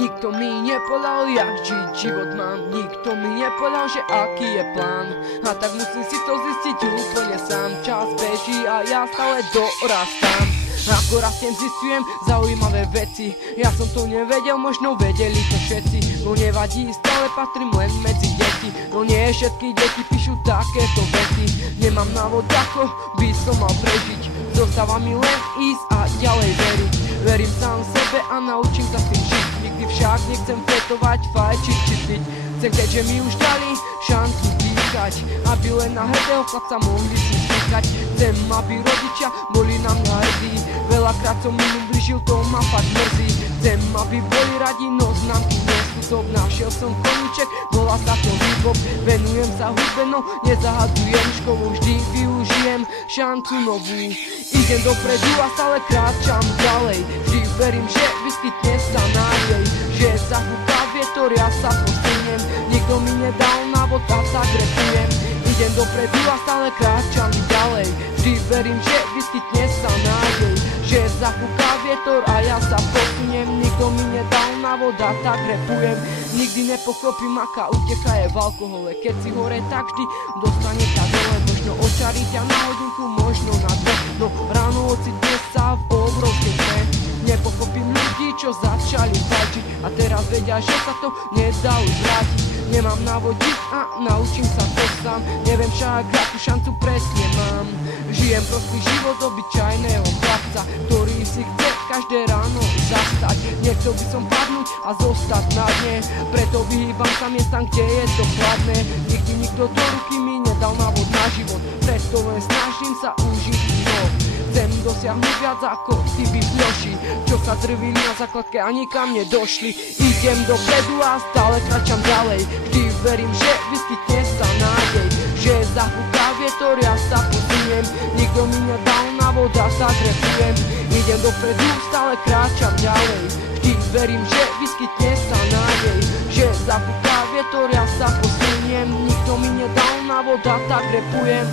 Nikto mi nepovedal, jak žiť život mám. Nikto mi nepovedal, že aký je plán. A tak musím si to zistiť úplne sám. Čas beží a ja stále dorastám. Ako rastiem zistujem zaujímavé veci. Ja som to nevedel, možno vedeli to všetci. No nevadí, stále patrím len medzi deti. No nie všetky deti píšu takéto vety. Nemám návod, ako by som mal prežiť. Zostáva mi len ísť a ďalej veriť. Verím sám sebe a naučím sa s tým žiť. Nikdy však nechcem fetovať, fajčiť či piť. Chcem, keďže mi už dali šancu dýchať, aby len na hrdého chlapca mohli si zvykať. Chcem, aby rodičia boli na mňa hrdí. Veľakrát som im ubližil, to ma fakt mrzí. Chcem, aby boli radi, no známky neskutok. Našiel som koníček, volá sa to hip-hop. Venujem sa hudbe, no nezahadzujem. Školu vždy využijem šancu novú. Idem dopredu a stále kráčam ďalej. Vždy verím, že vyskytne sa nádej. Že zafúka vietor, ja sa posuniem. Nikto mi nedal návod a tak repujem. Idem dopredu a stále kráčam ďalej. Vždy verím, že vyskytne sa nádej. Že zafúka vietor a ja sa posuniem. Nikto mi nedal návod a tak repujem. Nikdy nepochopím, aká uteka je v alkohole. Keď si hore, tak vždy dostane ťa dole. Možno očarí ťa na hodinku, možno na dve. No ráno ocitne sa v obrovskej tme. Nepochopím ľudí, čo začali fajčiť a teraz vedia, že sa to nedá už vrátiť. Nemám návodiť a naučím sa to sám. Neviem však, akú šancu presne mám. Žijem prostý život obyčajného chlapca, ktorý si chce každé ráno zastať. Nechcel by som padnúť a zostať na dne, preto vyhýbam sa miestam, kde je to chladné. Nikdy nikto do ruky mi nedal návod na život, preto len snažím sa užiť život. Chcem dosiahnuť viac ako tí bifľoši, čo sa drvili na základke a nikam nedošli. Idem dopredu a stále kráčam ďalej. Vždy verím, že vyskytne sa nádej. Že zafúka vietor, ja sa posuniem. Nikto mi nedal návod a sa repujem. Idem dopredu, stále kráčam ďalej. Vždy verím, že vyskytne sa nádej. Že zafúka vietor, ja sa posuniem. Nikto mi nedal návod a tak repujem.